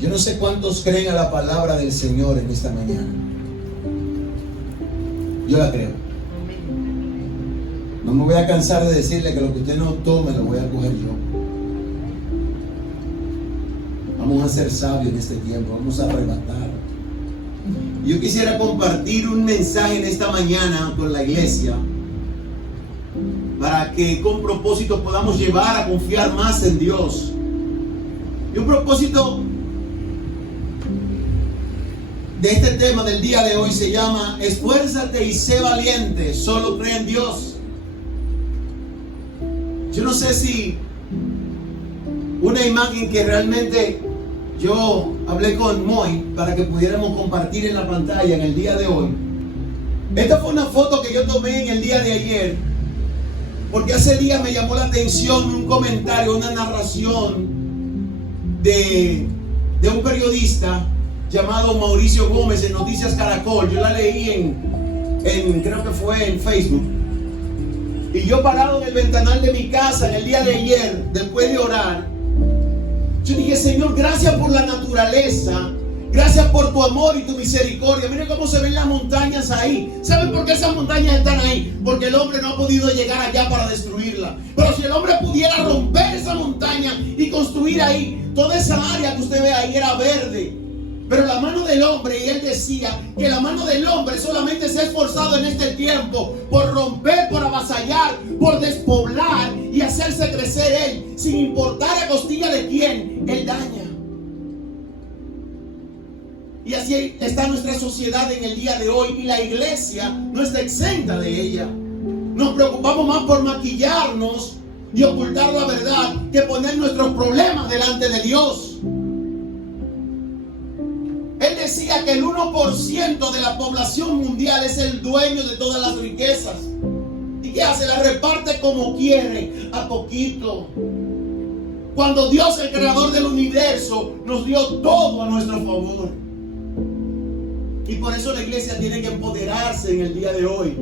Yo no sé cuántos creen a la palabra del Señor en esta mañana. Yo la creo. No me voy a cansar de decirle que lo que usted no tome lo voy a coger yo. Vamos a ser sabios en este tiempo, vamos a arrebatar. Yo quisiera compartir un mensaje en esta mañana con la iglesia para que con propósito podamos llevar a confiar más en Dios. Y un propósito de este tema del día de hoy se llama: esfuérzate y sé valiente, solo cree en Dios. Yo no sé si una imagen que realmente yo hablé con Moy para que pudiéramos compartir en la pantalla en el día de hoy. Esta fue una foto que yo tomé en el día de ayer, porque hace día me llamó la atención un comentario, una narración de un periodista llamado Mauricio Gómez en Noticias Caracol. Yo la leí creo que fue en Facebook. Y yo parado en el ventanal de mi casa en el día de ayer, después de orar, yo dije: Señor, gracias por la naturaleza, gracias por tu amor y tu misericordia. Miren cómo se ven las montañas ahí. ¿Saben por qué esas montañas están ahí? Porque el hombre no ha podido llegar allá para destruirla. Pero si el hombre pudiera romper esa montaña y construir ahí, toda esa área que usted ve ahí era verde. Pero la mano del hombre, y él decía que la mano del hombre solamente se ha esforzado en este tiempo por romper, por avasallar, por despoblar y hacerse crecer él, sin importar a costilla de quién él daña. Y así está nuestra sociedad en el día de hoy, y la iglesia no está exenta de ella. Nos preocupamos más por maquillarnos y ocultar la verdad que poner nuestros problemas delante de Dios. Él decía que el 1% de la población mundial es el dueño de todas las riquezas. ¿Y qué hace? La reparte como quiere, a poquito. Cuando Dios, el creador del universo, nos dio todo a nuestro favor. Y por eso la iglesia tiene que empoderarse en el día de hoy.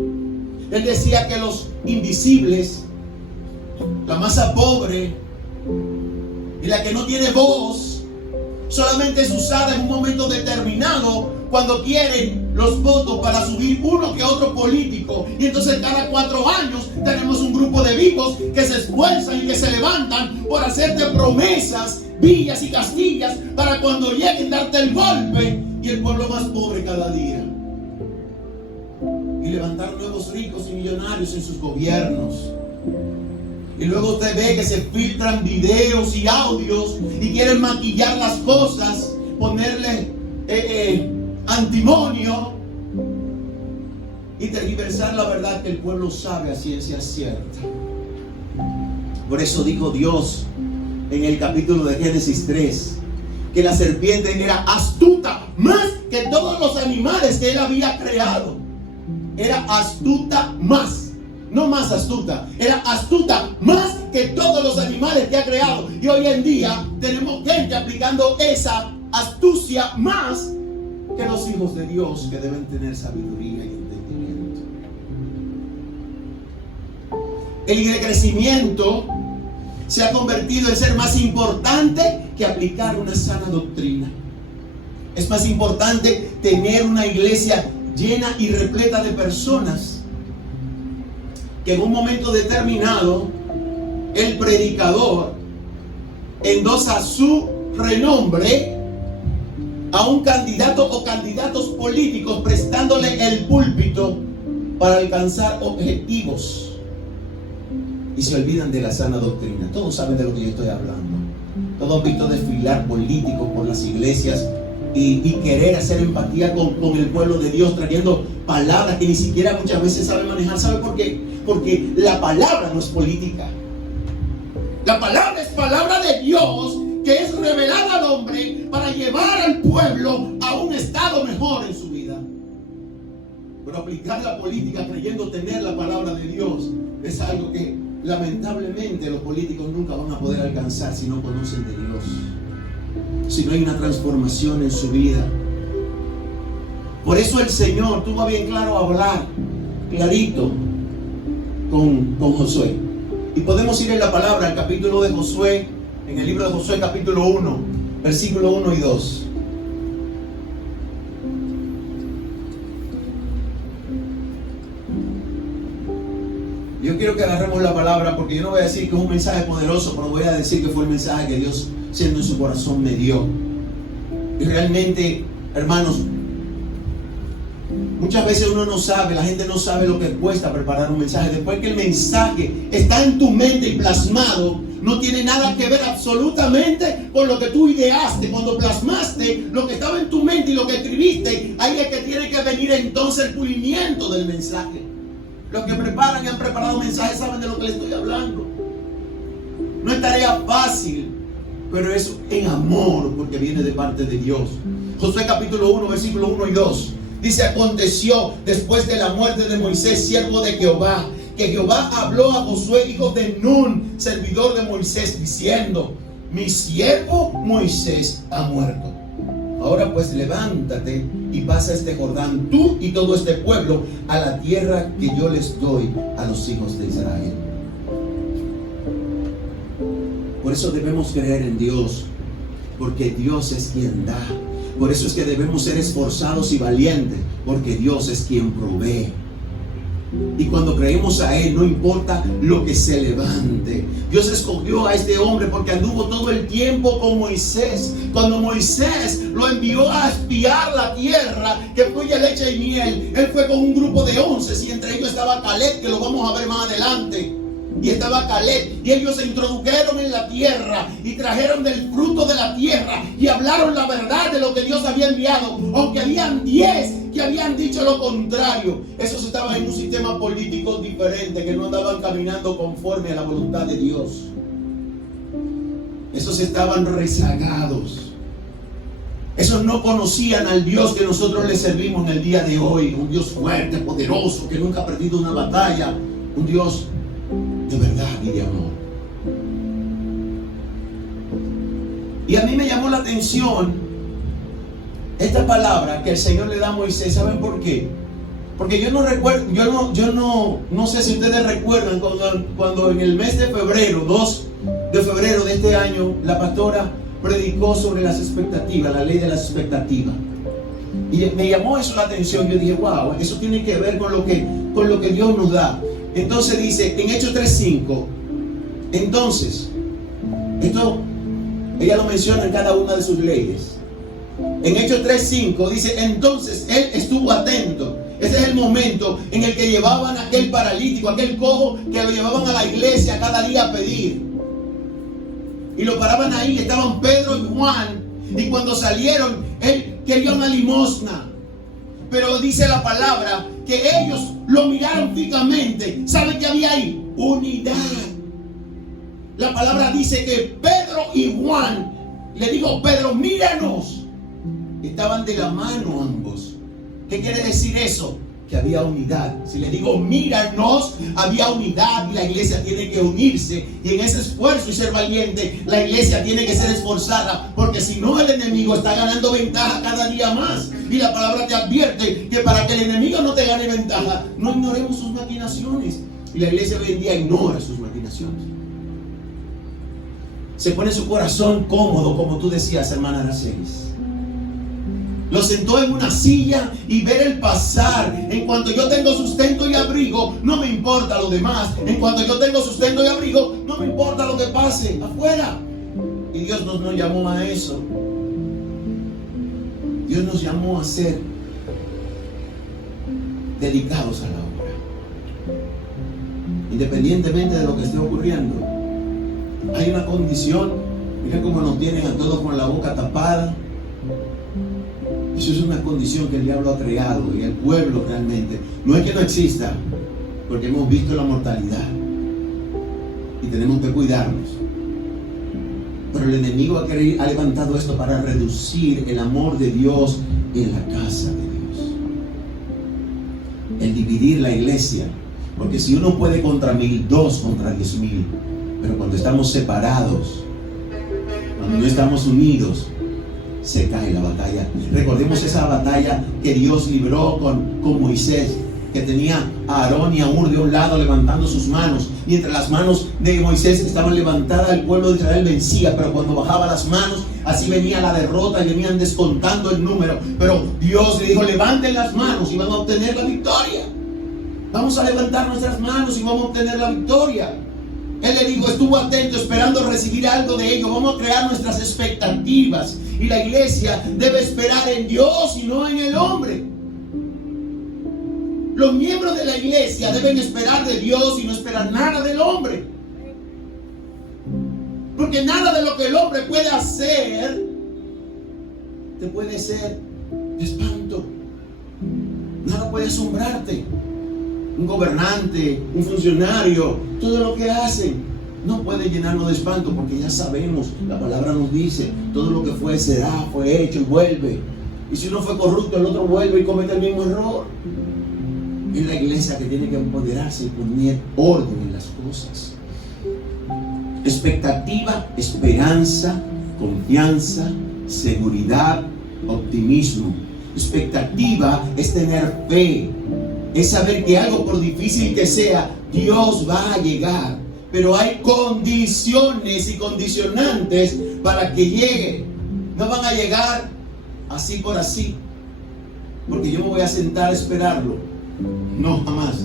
Él decía que los invisibles, la masa pobre y la que no tiene voz, solamente es usada en un momento determinado cuando quieren los votos para subir uno que otro político. Y entonces cada 4 años tenemos un grupo de vivos que se esfuerzan y que se levantan por hacerte promesas, villas y castillas, para cuando lleguen darte el golpe y el pueblo más pobre cada día. Y levantar nuevos ricos y millonarios en sus gobiernos. Y luego usted ve que se filtran videos y audios y quieren maquillar las cosas, ponerle antimonio y tergiversar la verdad que el pueblo sabe a ciencia cierta. Por eso dijo Dios en el capítulo de Génesis 3 que la serpiente era astuta más que todos los animales que él había creado. Era astuta más. No más astuta, era astuta más que todos los animales que ha creado. Y hoy en día tenemos gente aplicando esa astucia más que los hijos de Dios, que deben tener sabiduría y entendimiento. El crecimiento se ha convertido en ser más importante que aplicar una sana doctrina. Es más importante tener una iglesia llena y repleta de personas que en un momento determinado el predicador endosa su renombre a un candidato o candidatos políticos, prestándole el púlpito para alcanzar objetivos, y se olvidan de la sana doctrina. Todos saben de lo que yo estoy hablando. Todos han visto desfilar políticos por las iglesias y querer hacer empatía con el pueblo de Dios, trayendo palabras que ni siquiera muchas veces saben manejar. ¿Sabe por qué? Porque la palabra no es política. La palabra es palabra de Dios, que es revelada al hombre para llevar al pueblo a un estado mejor en su vida. Pero aplicar la política creyendo tener la palabra de Dios es algo que lamentablemente los políticos nunca van a poder alcanzar si no conocen de Dios, si no hay una transformación en su vida. Por eso el Señor tuvo bien claro hablar clarito con Josué. Y podemos ir en la palabra al capítulo de Josué, en el libro de Josué capítulo 1, versículo 1 y 2. Yo quiero que agarremos la palabra, porque yo no voy a decir que es un mensaje poderoso, pero voy a decir que fue el mensaje que Dios, siendo en su corazón, me dio. Y realmente, hermanos, muchas veces uno no sabe, la gente no sabe lo que cuesta preparar un mensaje. Después que el mensaje está en tu mente y plasmado, no tiene nada que ver absolutamente con lo que tú ideaste. Cuando plasmaste lo que estaba en tu mente y lo que escribiste, ahí es que tiene que venir entonces el pulimiento del mensaje. Los que preparan y han preparado mensajes saben de lo que les estoy hablando. No es tarea fácil, pero es en amor, porque viene de parte de Dios. Josué capítulo 1, versículo 1 y 2. Dice: aconteció después de la muerte de Moisés, siervo de Jehová, que Jehová habló a Josué, hijo de Nun, servidor de Moisés, diciendo: mi siervo Moisés ha muerto. Ahora pues levántate y pasa este Jordán, tú y todo este pueblo, a la tierra que yo les doy a los hijos de Israel. Por eso debemos creer en Dios, porque Dios es quien da. Por eso es que debemos ser esforzados y valientes, porque Dios es quien provee. Y cuando creemos a Él, no importa lo que se levante. Dios escogió a este hombre porque anduvo todo el tiempo con Moisés. Cuando Moisés lo envió a espiar la tierra que fluye leche y miel, él fue con un grupo de 11, y entre ellos estaba Caleb, que lo vamos a ver más adelante. Y estaba Caleb, y ellos se introdujeron en la tierra y trajeron del fruto de la tierra y hablaron la verdad de lo que Dios había enviado, aunque habían 10 que habían dicho lo contrario. Esos estaban en un sistema político diferente, que no andaban caminando conforme a la voluntad de Dios. Esos estaban rezagados. Esos no conocían al Dios que nosotros le servimos en el día de hoy, un Dios fuerte, poderoso, que nunca ha perdido una batalla, un Dios de verdad y de amor. Y a mí me llamó la atención esta palabra que el Señor le da a Moisés. ¿Saben por qué? Porque yo no recuerdo, no sé si ustedes recuerdan cuando en el mes de febrero, 2 de febrero de este año, la pastora predicó sobre las expectativas, la ley de las expectativas. Y me llamó eso la atención. Yo dije, wow, eso tiene que ver con lo que Dios nos da. Entonces dice en Hechos 3:5, entonces, esto ella lo menciona en cada una de sus leyes. En Hechos 3:5 dice: entonces él estuvo atento. Ese es el momento en el que llevaban a aquel paralítico, aquel cojo, que lo llevaban a la iglesia cada día a pedir. Y lo paraban ahí, estaban Pedro y Juan. Y cuando salieron, él quería una limosna. Pero dice la palabra que ellos lo miraron fijamente. ¿Saben qué había ahí? Unidad. La palabra dice que Pedro y Juan, le digo: Pedro, míranos. Estaban de la mano ambos. ¿Qué quiere decir eso? Que había unidad. Si le digo míranos, había unidad, y la iglesia tiene que unirse. Y en ese esfuerzo y ser valiente, la iglesia tiene que ser esforzada, porque si no, el enemigo está ganando ventaja cada día más. Y la palabra te advierte que para que el enemigo no te gane ventaja, no ignoremos sus maquinaciones. Y la iglesia hoy en día ignora sus maquinaciones. Se pone su corazón cómodo, como tú decías, hermana Aracelis. Lo sentó en una silla y ver el pasar. En cuanto yo tengo sustento y abrigo, no me importa lo demás. En cuanto yo tengo sustento y abrigo, no me importa lo que pase afuera. Y Dios nos llamó a eso. Dios nos llamó a ser dedicados a la obra, independientemente de lo que esté ocurriendo. Hay una condición. Mira cómo nos tienen a todos con la boca tapada. Eso es una condición que el diablo ha creado, y el pueblo realmente, no es que no exista, porque hemos visto la mortalidad y tenemos que cuidarnos. Pero el enemigo ha levantado esto para reducir el amor de Dios en la casa de Dios. El dividir la iglesia, porque si uno puede contra 1000, 2 contra 10,000, pero cuando estamos separados, cuando no estamos unidos, se cae la batalla. Recordemos esa batalla que Dios libró con Moisés, que tenía a Aarón y a Hur de un lado levantando sus manos, y entre las manos de Moisés que estaban levantadas, el pueblo de Israel vencía, pero cuando bajaba las manos, así venía la derrota y venían descontando el número. Pero Dios le dijo: levanten las manos y van a obtener la victoria. Vamos a levantar nuestras manos y vamos a obtener la victoria. Él le dijo, estuvo atento esperando recibir algo de ello. Vamos a crear nuestras expectativas, y la iglesia debe esperar en Dios y no en el hombre. Los miembros de la iglesia deben esperar de Dios y no esperar nada del hombre, porque nada de lo que el hombre puede hacer te puede ser de espanto. Nada puede asombrarte. Un gobernante, un funcionario, todo lo que hacen no puede llenarnos de espanto, porque ya sabemos, la palabra nos dice, todo lo que fue será, fue hecho y vuelve. Y si uno fue corrupto, el otro vuelve y comete el mismo error. Es la iglesia que tiene que empoderarse y poner orden en las cosas. Expectativa, esperanza, confianza, seguridad, optimismo. Expectativa es tener fe, es saber que algo, por difícil que sea, Dios va a llegar. Pero hay condiciones y condicionantes para que llegue. No van a llegar así por así, porque yo me voy a sentar a esperarlo. No, jamás.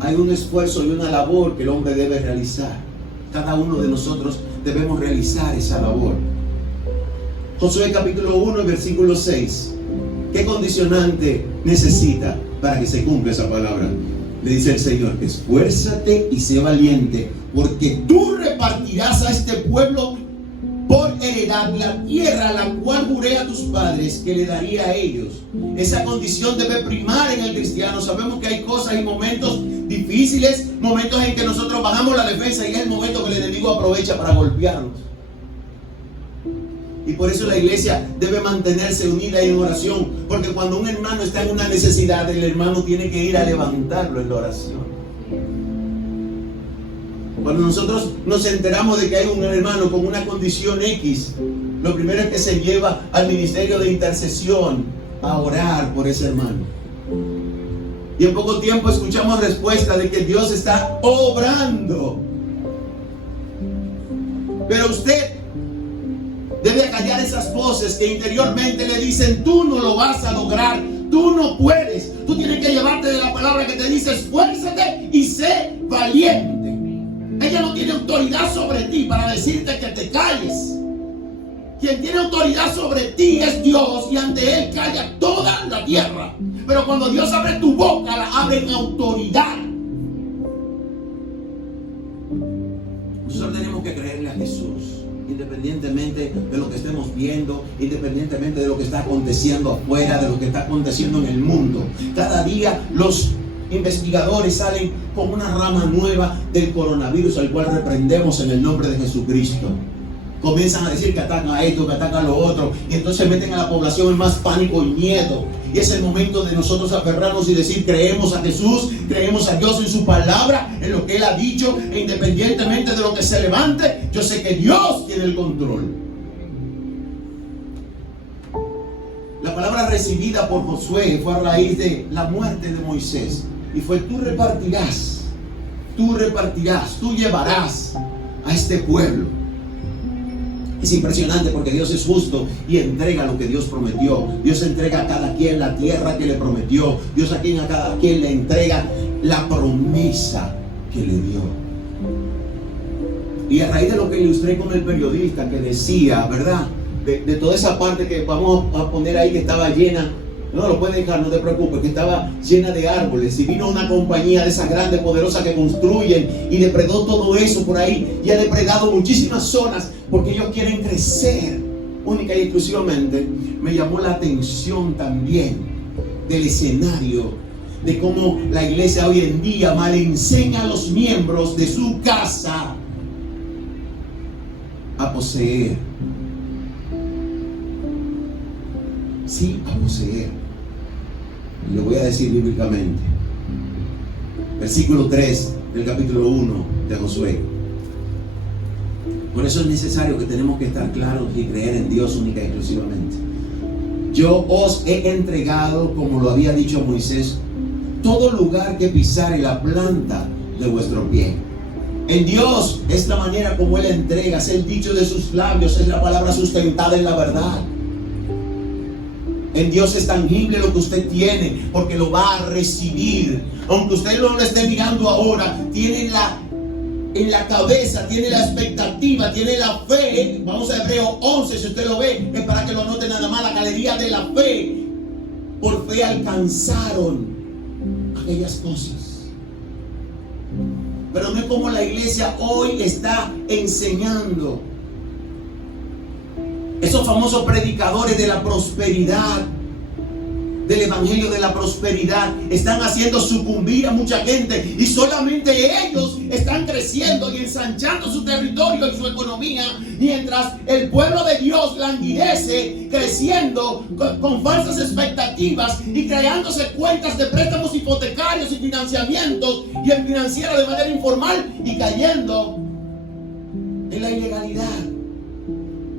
Hay un esfuerzo y una labor que el hombre debe realizar. Cada uno de nosotros debemos realizar esa labor. Josué capítulo 1, versículo 6. ¿Qué condicionante necesita para que se cumpla esa palabra? Le dice el Señor: esfuérzate y sé valiente, porque tú repartirás a este pueblo por heredad la tierra a la cual juré a tus padres que le daría a ellos. Esa condición debe primar en el cristiano. Sabemos que hay cosas y momentos difíciles, momentos en que nosotros bajamos la defensa, y es el momento que el enemigo aprovecha para golpearnos. Y por eso la iglesia debe mantenerse unida y en oración, porque cuando un hermano está en una necesidad, el hermano tiene que ir a levantarlo en la oración. Cuando nosotros nos enteramos de que hay un hermano con una condición X, lo primero es que se lleva al ministerio de intercesión a orar por ese hermano. Y en poco tiempo escuchamos respuesta de que Dios está obrando. Pero usted debe acallar esas voces que interiormente le dicen: tú no lo vas a lograr, tú no puedes. Tú tienes que llevarte de la palabra que te dice: esfuérzate y sé valiente. Ella no tiene autoridad sobre ti para decirte que te calles. Quien tiene autoridad sobre ti es Dios, y ante Él calla toda la tierra. Pero cuando Dios abre tu boca, la abre en autoridad. Nosotros tenemos que creerle a Jesús, independientemente de lo que estemos viendo, independientemente de lo que está aconteciendo afuera, de lo que está aconteciendo en el mundo. Cada día los investigadores salen con una rama nueva del coronavirus, al cual reprendemos en el nombre de Jesucristo. Comienzan a decir que atacan a esto, que atacan a lo otro, y entonces meten a la población en más pánico y miedo. Y es el momento de nosotros aferrarnos y decir: creemos a Jesús, creemos a Dios en su palabra, en lo que Él ha dicho, e independientemente de lo que se levante, yo sé que Dios tiene el control. La palabra recibida por Josué fue a raíz de la muerte de Moisés, y fue: tú repartirás, tú llevarás a este pueblo. Es impresionante, porque Dios es justo y entrega lo que Dios prometió. Dios entrega a cada quien la tierra que le prometió. Dios a cada quien le entrega la promesa que le dio. Y a raíz de lo que ilustré con el periodista que decía, ¿verdad? De toda esa parte que vamos a poner ahí, que estaba llena, no lo puedes dejar, no te preocupes, que estaba llena de árboles, y vino una compañía de esas grandes, poderosas, que construyen, y depredó todo eso por ahí, y ha depredado muchísimas zonas, porque ellos quieren crecer única y exclusivamente. Me llamó la atención también del escenario, de cómo la iglesia hoy en día mal enseña a los miembros de su casa a poseer. Sí, a poseer. Lo voy a decir bíblicamente. Versículo 3 del capítulo 1 de Josué. Por eso es necesario que tenemos que estar claros y creer en Dios única y exclusivamente. Yo os he entregado, como lo había dicho Moisés, todo lugar que pisare la planta de vuestro pie. En Dios es la manera como Él entrega, es el dicho de sus labios, es la palabra sustentada en la verdad. En Dios es tangible lo que usted tiene, porque lo va a recibir. Aunque usted no lo esté mirando ahora, tiene en la cabeza, tiene la expectativa, tiene la fe. Vamos a Hebreos 11, si usted lo ve, es para que lo anote nada más, la galería de la fe. Por fe alcanzaron aquellas cosas. Pero no es como la iglesia hoy está enseñando. Esos famosos predicadores de la prosperidad, del evangelio de la prosperidad, están haciendo sucumbir a mucha gente, y solamente ellos están creciendo y ensanchando su territorio y su economía, mientras el pueblo de Dios languidece, creciendo con falsas expectativas y creándose cuentas de préstamos hipotecarios y financiamientos y en financiera de manera informal, y cayendo en la ilegalidad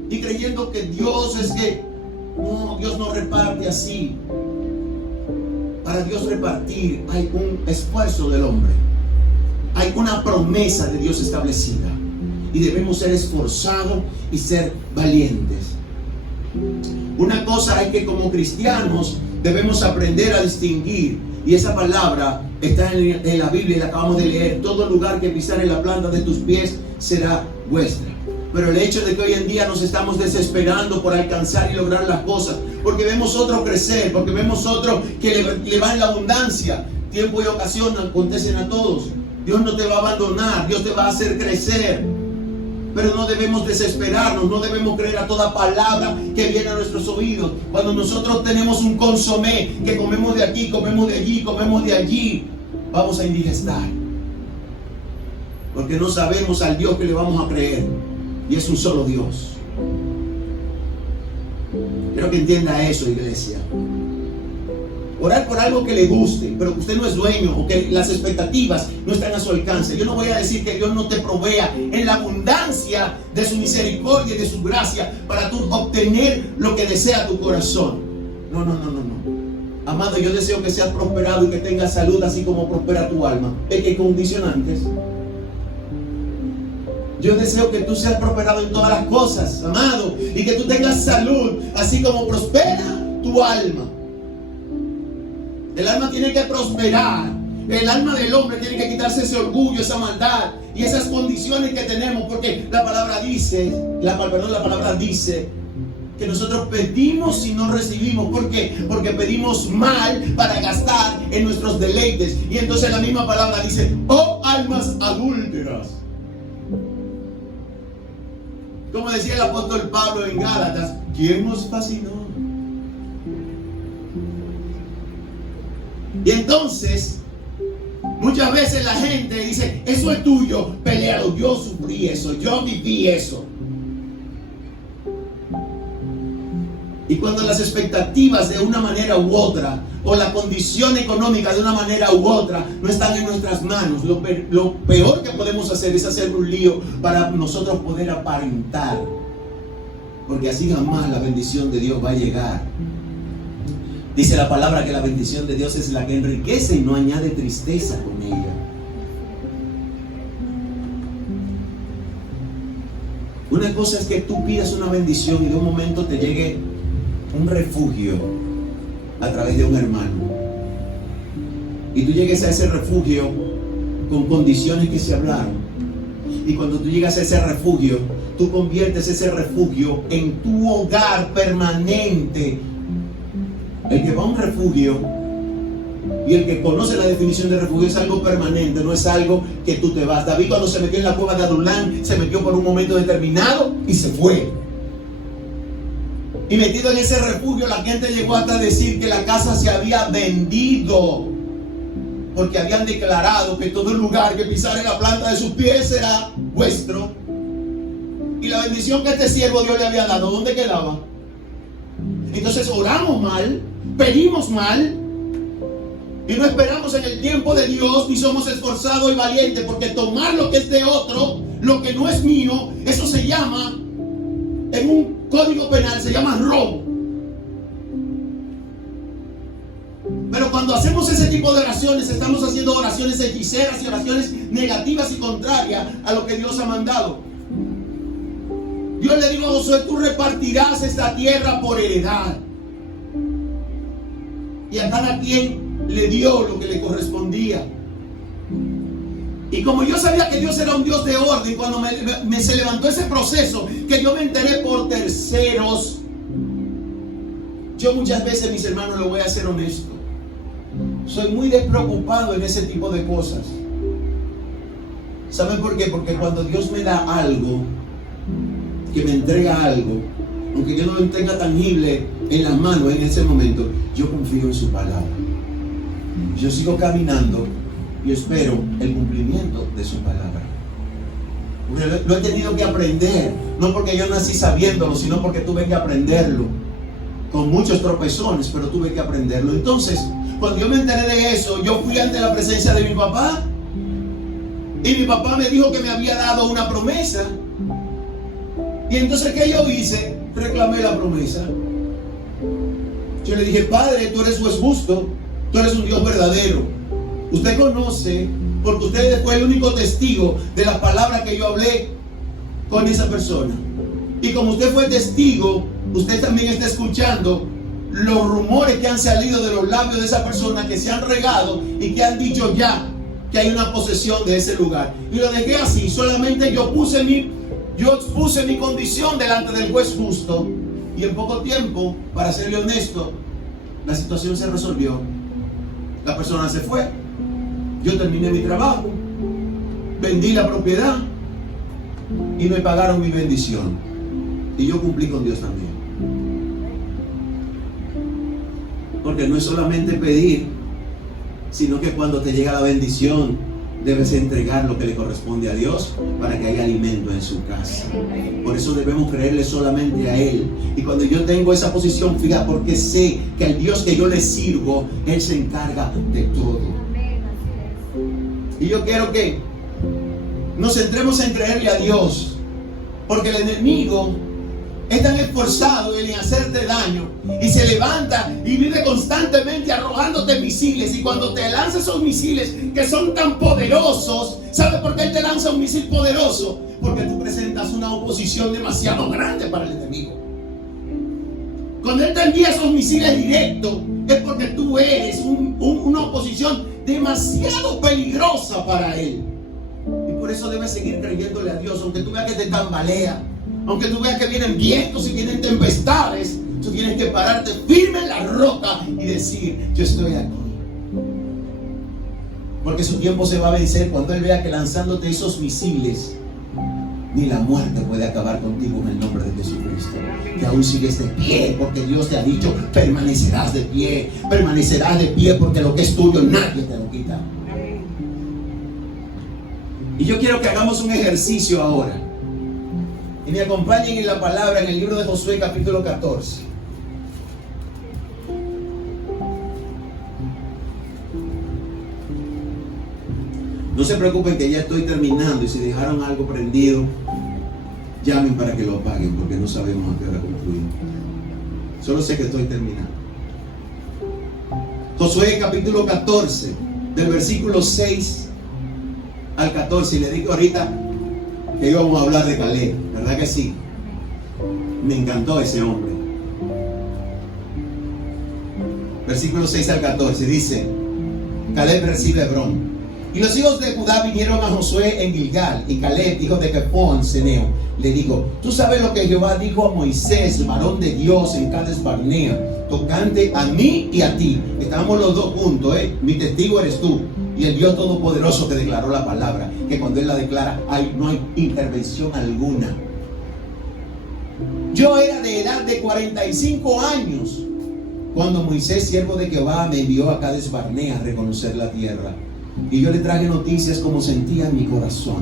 y creyendo que Dios es que no, Dios no reparte así. Para Dios repartir hay un esfuerzo del hombre, hay una promesa de Dios establecida, y debemos ser esforzados y ser valientes. Una cosa es que como cristianos debemos aprender a distinguir, y esa palabra está en la Biblia y la acabamos de leer: todo lugar que pisare la planta de tus pies será vuestra. Pero el hecho de que hoy en día nos estamos desesperando por alcanzar y lograr las cosas, porque vemos otro crecer, porque vemos otro que le va en la abundancia. Tiempo y ocasión acontecen a todos. Dios no te va a abandonar, Dios te va a hacer crecer. Pero no debemos desesperarnos, no debemos creer a toda palabra que viene a nuestros oídos. Cuando nosotros tenemos un consomé que comemos de aquí, comemos de allí, comemos de allí, vamos a indigestar, porque no sabemos al Dios que le vamos a creer, y es un solo Dios. Quiero que entienda eso, iglesia. Orar por algo que le guste, pero que usted no es dueño, o que las expectativas no están a su alcance. Yo no voy a decir que Dios no te provea en la abundancia de su misericordia y de su gracia para tú obtener lo que desea tu corazón. No. Amado, yo deseo que seas prosperado y que tengas salud así como prospera tu alma. ¿Es que hay condicionantes? Yo deseo que tú seas prosperado en todas las cosas, amado, y que tú tengas salud así como prospera tu alma. El alma tiene que prosperar. El alma del hombre tiene que quitarse ese orgullo, esa maldad y esas condiciones que tenemos, porque la palabra dice que nosotros pedimos y no recibimos. ¿Por qué? Porque pedimos mal para gastar en nuestros deleites. Y entonces la misma palabra dice: oh almas adúlteras. Como decía el apóstol Pablo en Gálatas, ¿quién nos fascinó? Y entonces muchas veces la gente dice: eso es tuyo, peleado, yo sufrí eso, yo viví eso. Y cuando las expectativas de una manera u otra, o la condición económica de una manera u otra, no están en nuestras manos, lo peor que podemos hacer es hacer un lío para nosotros poder aparentar, porque así jamás la bendición de Dios va a llegar. Dice la palabra que la bendición de Dios es la que enriquece y no añade tristeza con ella. Una cosa es que tú pidas una bendición y de un momento te llegue un refugio a través de un hermano, y tú llegues a ese refugio con condiciones que se hablaron, y cuando tú llegas a ese refugio, tú conviertes ese refugio en tu hogar permanente. El que va a un refugio y el que conoce la definición de refugio es algo permanente, no es algo que tú te vas. David, cuando se metió en la cueva de Adulán, se metió por un momento determinado y se fue. Y metido en ese refugio, la gente llegó hasta decir que la casa se había vendido, porque habían declarado que todo el lugar que pisara en la planta de sus pies era vuestro. Y la bendición que este siervo Dios le había dado, ¿dónde quedaba? Entonces oramos mal, pedimos mal, y no esperamos en el tiempo de Dios, ni somos esforzados y valientes, porque tomar lo que es de otro, lo que no es mío, eso se llama, en un código penal, se llama robo. Pero cuando hacemos ese tipo tipo de oraciones estamos haciendo oraciones hechiceras y oraciones negativas y contrarias a lo que Dios ha mandado. Dios le dijo a Josué: tú repartirás esta tierra por heredad. Y a cada quien le dio lo que le correspondía. Y como yo sabía que Dios era un Dios de orden, cuando se levantó ese proceso, que yo me enteré por terceros, yo muchas veces, mis hermanos, lo voy a ser honesto, soy muy despreocupado en ese tipo de cosas. ¿Saben por qué? Porque cuando Dios me da algo, que me entrega algo, aunque yo no lo tenga tangible en las manos en ese momento, yo confío en su palabra. Yo sigo caminando y espero el cumplimiento de su palabra. Lo he tenido que aprender, no porque yo nací sabiéndolo, sino porque tuve que aprenderlo, con muchos tropezones, pero tuve que aprenderlo. Entonces, cuando yo me enteré de eso, yo fui ante la presencia de mi papá, y mi papá me dijo que me había dado una promesa. Y entonces, ¿qué yo hice? Reclamé la promesa. Yo le dije: Padre, tú eres juez justo, tú eres un Dios verdadero. Usted conoce, porque usted fue el único testigo de las palabras que yo hablé con esa persona. Y como usted fue testigo, usted también está escuchando los rumores que han salido de los labios de esa persona, que se han regado y que han dicho ya que hay una posesión de ese lugar. Y lo dejé así. Solamente yo expuse mi condición delante del juez justo. Y en poco tiempo, para serle honesto, la situación se resolvió. La persona se fue. Yo terminé mi trabajo, vendí la propiedad y me pagaron mi bendición. Y yo cumplí con Dios también. Porque no es solamente pedir, sino que cuando te llega la bendición, debes entregar lo que le corresponde a Dios para que haya alimento en su casa. Por eso debemos creerle solamente a Él. Y cuando yo tengo esa posición fija, porque sé que el Dios que yo le sirvo, Él se encarga de todo. Y yo quiero que nos centremos en creerle a Dios, porque el enemigo es tan esforzado en hacerte daño y se levanta y vive constantemente arrojándote misiles. Y cuando te lanza esos misiles que son tan poderosos, ¿sabes por qué él te lanza un misil poderoso? Porque tú presentas una oposición demasiado grande para el enemigo. Cuando él te envía esos misiles directos, es porque tú eres una oposición demasiado peligrosa para él. Y por eso debes seguir creyéndole a Dios, aunque tú veas que te tambalea, aunque tú veas que vienen vientos y vienen tempestades. Tú tienes que pararte firme en la roca y decir: yo estoy aquí. Porque su tiempo se va a vencer cuando él vea que lanzándote esos misiles, ni la muerte puede acabar contigo, en el nombre de Jesucristo. Que aún sigues de pie, porque Dios te ha dicho: permanecerás de pie. Permanecerás de pie, porque lo que es tuyo nadie te lo quita. Y yo quiero que hagamos un ejercicio ahora, y me acompañen en la palabra en el libro de Josué, capítulo 14. No se preocupen que ya estoy terminando, y si dejaron algo prendido, llamen para que lo apaguen, porque no sabemos a qué hora concluimos. Solo sé que estoy terminando. Josué capítulo 14, del versículo 6 al 14. Y le digo ahorita que íbamos a hablar de Caleb, ¿verdad que sí? Me encantó ese hombre. Versículo 6 al 14 dice: Caleb recibe Hebrón. Y los hijos de Judá vinieron a Josué en Gilgal, y Caleb, hijo de Jefón, Ceneo, le dijo: tú sabes lo que Jehová dijo a Moisés, varón de Dios, en Cades Barnea, tocante a mí y a ti. Estábamos los dos juntos, mi testigo eres tú, y el Dios Todopoderoso que declaró la palabra, que cuando Él la declara no hay intervención alguna. Yo era de edad de 45 años cuando Moisés, siervo de Jehová, me envió a Cades Barnea a reconocer la tierra. Y yo le traje noticias como sentía en mi corazón.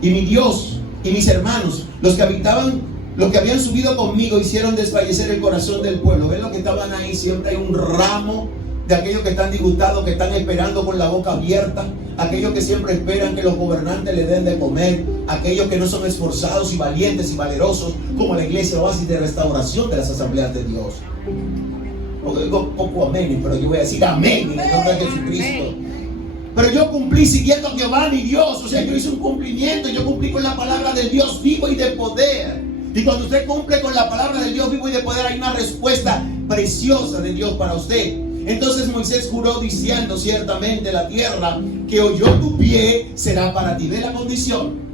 Y mi Dios y mis hermanos, los que habían subido conmigo, hicieron desfallecer el corazón del pueblo. ¿Ven lo que estaban ahí? Siempre hay un ramo de aquellos que están disgustados, que están esperando con la boca abierta, aquellos que siempre esperan que los gobernantes les den de comer, aquellos que no son esforzados y valientes y valerosos, como la iglesia oasis de restauración de las asambleas de Dios. porque digo poco amén, pero yo voy a decir amén en el nombre de Jesucristo. Pero yo cumplí siguiendo a Jehová mi Dios. O sea, yo hice un cumplimiento. Yo cumplí con la palabra del Dios vivo y de poder. Y cuando usted cumple con la palabra del Dios vivo y de poder, hay una respuesta preciosa de Dios para usted. Entonces Moisés juró diciendo: ciertamente la tierra que oyó tu pie será para ti. Ve la condición.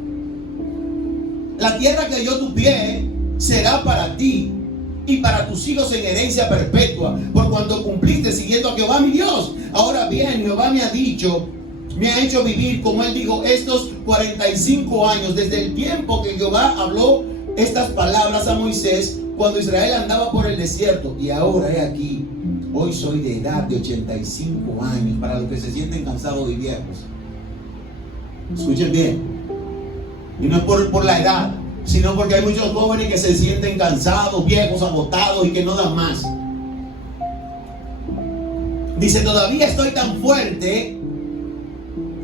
La tierra que oyó tu pie será para ti y para tus hijos en herencia perpetua, por cuanto cumpliste siguiendo a Jehová mi Dios. Ahora bien, Jehová me ha hecho vivir, como él dijo, estos 45 años, desde el tiempo que Jehová habló estas palabras a Moisés, cuando Israel andaba por el desierto. Y ahora he aquí, hoy soy de edad de 85 años, para los que se sienten cansados y viejos. Escuchen bien. Y no es por la edad, sino porque hay muchos jóvenes que se sienten cansados, viejos, agotados y que no dan más. Dice: todavía estoy tan fuerte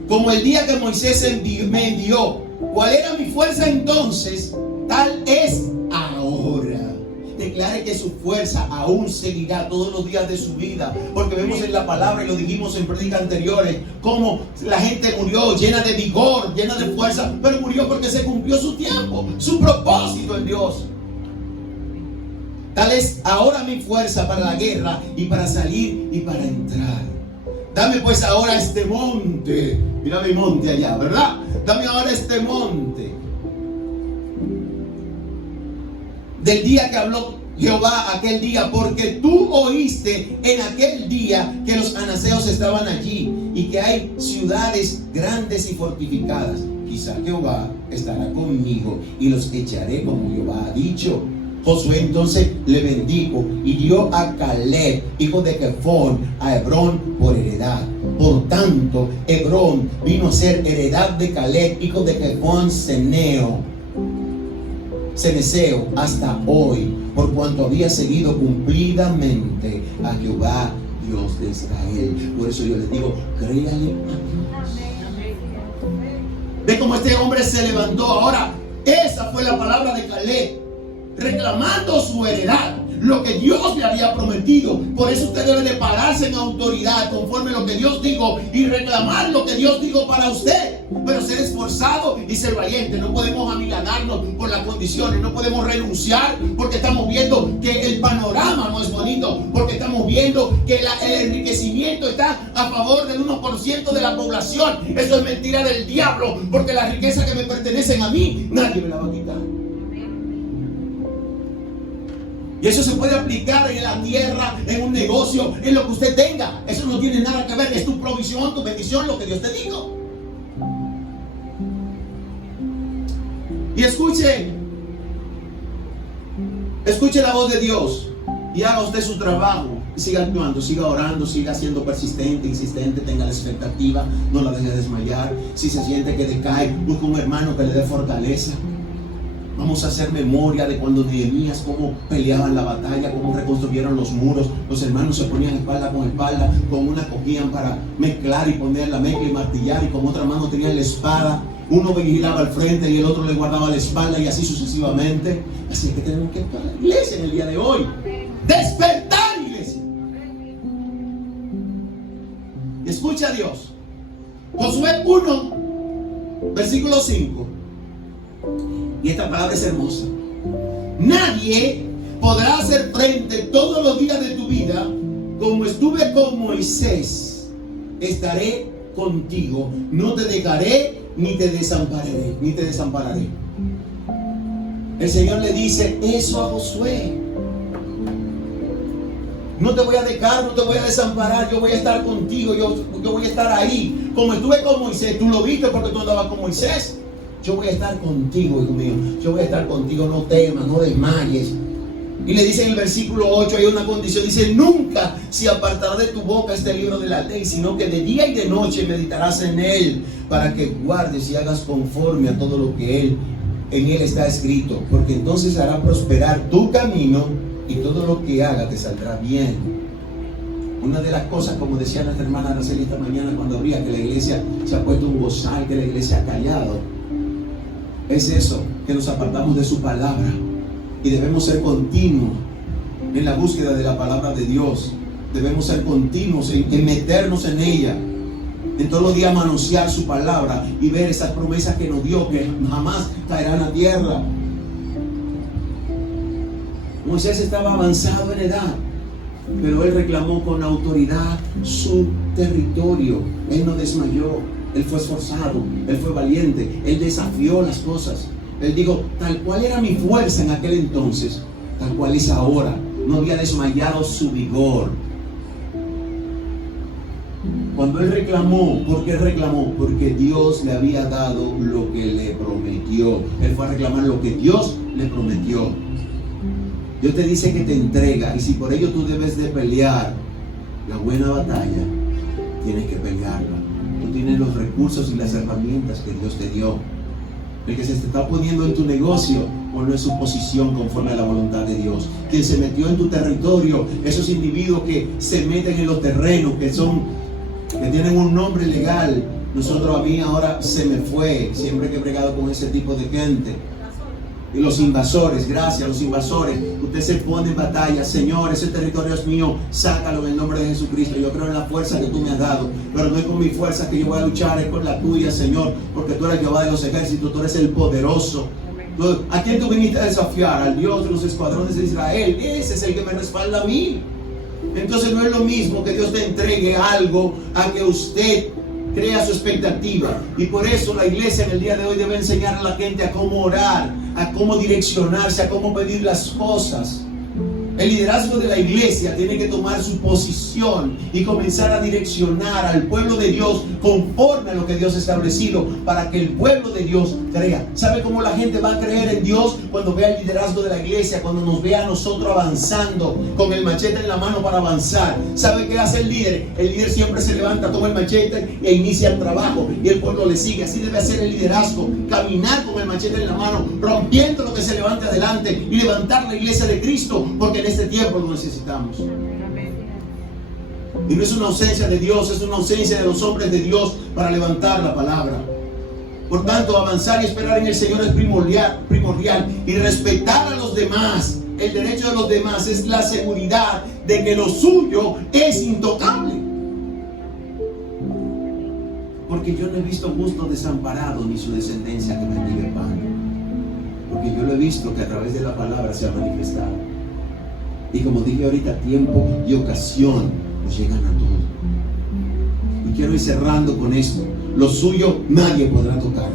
como el día que Moisés me envió. ¿Cuál era mi fuerza entonces? Tal es ahora. Declare que su fuerza aún seguirá todos los días de su vida, porque vemos en la palabra, y lo dijimos en prédicas anteriores, cómo la gente murió llena de vigor, llena de fuerza, pero murió porque se cumplió su tiempo, su propósito en Dios. Tal es ahora mi fuerza para la guerra y para salir y para entrar. Dame pues ahora este monte. Mira mi monte allá, ¿verdad? Dame ahora este monte del día que habló Jehová aquel día, porque tú oíste en aquel día que los anaseos estaban allí y que hay ciudades grandes y fortificadas. Quizá Jehová estará conmigo y los echaré como Jehová ha dicho. Josué entonces le bendijo y dio a Caleb, hijo de Jefón, a Hebrón por heredad. Por tanto, Hebrón vino a ser heredad de Caleb, hijo de Jefón Cenezeo, hasta hoy, por cuanto había seguido cumplidamente a Jehová, Dios de Israel. Por eso yo les digo: créale a Dios. Ve cómo este hombre se levantó. Ahora, esa fue la palabra de Caleb, reclamando su heredad, lo que Dios le había prometido. Por eso usted debe de pararse en autoridad conforme a lo que Dios dijo y reclamar lo que Dios dijo para usted, pero ser esforzado y ser valiente. No podemos amilanarnos por las condiciones, no podemos renunciar porque estamos viendo que el panorama no es bonito, porque estamos viendo que el enriquecimiento está a favor del 1% de la población. Eso es mentira del diablo, porque las riquezas que me pertenecen a mí, nadie me la va a quitar. Y eso se puede aplicar en la tierra, en un negocio, en lo que usted tenga. Eso no tiene nada que ver. Es tu provisión, tu bendición, lo que Dios te dijo. Y escuche la voz de Dios y haga usted su trabajo. Siga actuando, siga orando, siga siendo persistente, insistente, tenga la expectativa, no la deje desmayar. Si se siente que decae, busque un hermano que le dé fortaleza. Vamos a hacer memoria de cuando Nehemías, cómo peleaban la batalla, cómo reconstruyeron los muros. Los hermanos se ponían espalda, con una cogían para mezclar y poner la mezcla y martillar, y con otra mano tenían la espada. Uno vigilaba al frente y el otro le guardaba la espalda, y así sucesivamente. Así que tenemos que estar en la iglesia en el día de hoy. Despertar, iglesia. Y escucha a Dios. Josué 1, versículo 5. Y esta palabra es hermosa. Nadie podrá hacer frente todos los días de tu vida. Como estuve con Moisés, estaré contigo. No te dejaré ni te desampararé. El Señor le dice eso a Josué. No te voy a dejar, no te voy a desamparar. Yo voy a estar contigo. Yo voy a estar ahí. Como estuve con Moisés. Tú lo viste porque tú andabas con Moisés. Yo voy a estar contigo, hijo mío. Yo voy a estar contigo, no temas, no desmayes. Y le dice en el versículo 8, hay una condición. Dice: nunca se apartará de tu boca este libro de la ley, sino que de día y de noche meditarás en él, para que guardes y hagas conforme a todo lo que en él está escrito. Porque entonces hará prosperar tu camino y todo lo que haga te saldrá bien. Una de las cosas, como decía nuestra hermana Araceli esta mañana cuando abría, que la iglesia se ha puesto un bozal, que la iglesia ha callado, es eso, que nos apartamos de su palabra. Y debemos ser continuos en la búsqueda de la palabra de Dios. Debemos ser continuos en meternos en ella, en todos los días manosear su palabra y ver esas promesas que nos dio, que jamás caerán a tierra. Moisés estaba avanzado en edad, pero él reclamó con autoridad su territorio. Él no desmayó, él fue esforzado, él fue valiente, él desafió las cosas. Él dijo, tal cual era mi fuerza en aquel entonces, tal cual es ahora. No había desmayado su vigor. Cuando él reclamó, ¿por qué reclamó? Porque Dios le había dado lo que le prometió. Él fue a reclamar lo que Dios le prometió. Dios te dice que te entrega, y si por ello tú debes de pelear la buena batalla, tienes que pelearla. Tú tienes los recursos y las herramientas que Dios te dio. El que se te está poniendo en tu negocio, ponlo en su posición conforme a la voluntad de Dios. Quien se metió en tu territorio, esos individuos que se meten en los terrenos, que tienen un nombre legal. A mí ahora se me fue, siempre que he bregado con ese tipo de gente. Y los invasores, gracias, los invasores. Usted se pone en batalla, Señor, ese territorio es mío, sácalo en el nombre de Jesucristo. Yo creo en la fuerza que tú me has dado, pero no es con mi fuerza que yo voy a luchar, es con la tuya, Señor, porque tú eres Jehová de los ejércitos, tú eres el poderoso. ¿A quién tú viniste a desafiar? Al Dios de los escuadrones de Israel. Ese es el que me respalda a mí. Entonces no es lo mismo que Dios te entregue algo a que usted crea su expectativa. Y por eso la iglesia en el día de hoy debe enseñar a la gente a cómo orar, a cómo direccionarse, a cómo pedir las cosas. El liderazgo de la iglesia tiene que tomar su posición y comenzar a direccionar al pueblo de Dios conforme a lo que Dios ha establecido, para que el pueblo de Dios crea. ¿Sabe cómo la gente va a creer en Dios? Cuando vea el liderazgo de la iglesia, cuando nos vea a nosotros avanzando con el machete en la mano para avanzar. ¿Sabe qué hace el líder? El líder siempre se levanta, toma el machete e inicia el trabajo, y el pueblo le sigue. Así debe hacer el liderazgo: caminar con el machete en la mano, rompiendo lo que se levante adelante y levantar la iglesia de Cristo, porque en este tiempo lo necesitamos. Y no es una ausencia de Dios, es una ausencia de los hombres de Dios para levantar la palabra. Por tanto, avanzar y esperar en el Señor es primordial, y respetar a los demás. El derecho de los demás es la seguridad de que lo suyo es intocable. Porque yo no he visto justo desamparado, ni su descendencia que mendigue pan. Porque yo lo he visto que a través de la palabra se ha manifestado. Y como dije ahorita, tiempo y ocasión nos llegan a todos. Y quiero ir cerrando con esto. Lo suyo nadie podrá tocar.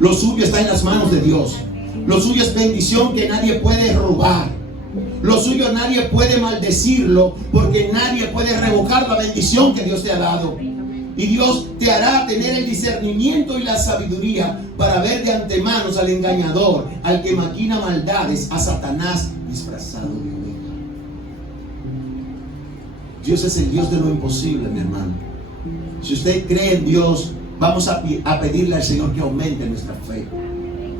Lo suyo está en las manos de Dios. Lo suyo es bendición que nadie puede robar. Lo suyo nadie puede maldecirlo, porque nadie puede revocar la bendición que Dios te ha dado. Y Dios te hará tener el discernimiento y la sabiduría para ver de antemano al engañador, al que maquina maldades, a Satanás disfrazado de oveja. Dios es el Dios de lo imposible, mi hermano. Si usted cree en Dios, vamos a pedirle al Señor que aumente nuestra fe,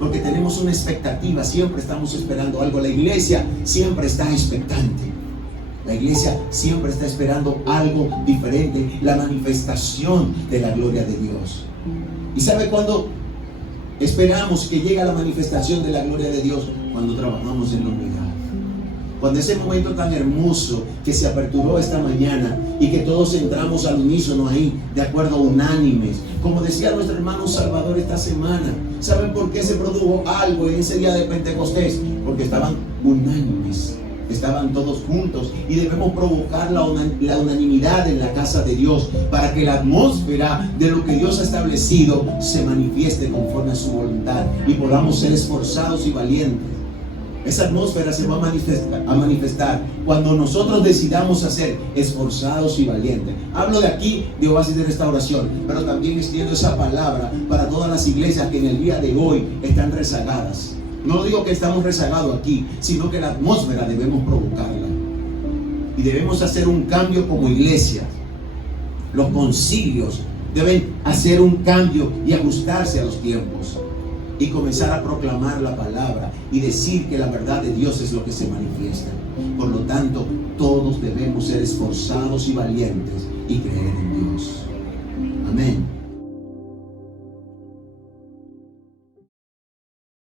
porque tenemos una expectativa, siempre estamos esperando algo. La iglesia siempre está expectante. La iglesia siempre está esperando algo diferente, la manifestación de la gloria de Dios. ¿Y sabe cuándo esperamos que llegue la manifestación de la gloria de Dios? Cuando trabajamos en la unidad. Cuando ese momento tan hermoso que se aperturó esta mañana y que todos entramos al unísono ahí, de acuerdo, unánimes. Como decía nuestro hermano Salvador esta semana, ¿saben por qué se produjo algo en ese día de Pentecostés? Porque estaban unánimes. Estaban todos juntos, y debemos provocar la unanimidad en la casa de Dios para que la atmósfera de lo que Dios ha establecido se manifieste conforme a su voluntad y podamos ser esforzados y valientes. Esa atmósfera se va a manifestar cuando nosotros decidamos ser esforzados y valientes. Hablo de aquí de Oasis de Restauración, pero también extiendo esa palabra para todas las iglesias que en el día de hoy están rezagadas. No digo que estamos rezagados aquí, sino que la atmósfera debemos provocarla. Y debemos hacer un cambio como iglesia. Los concilios deben hacer un cambio y ajustarse a los tiempos. Y comenzar a proclamar la palabra y decir que la verdad de Dios es lo que se manifiesta. Por lo tanto, todos debemos ser esforzados y valientes y creer en Dios. Amén.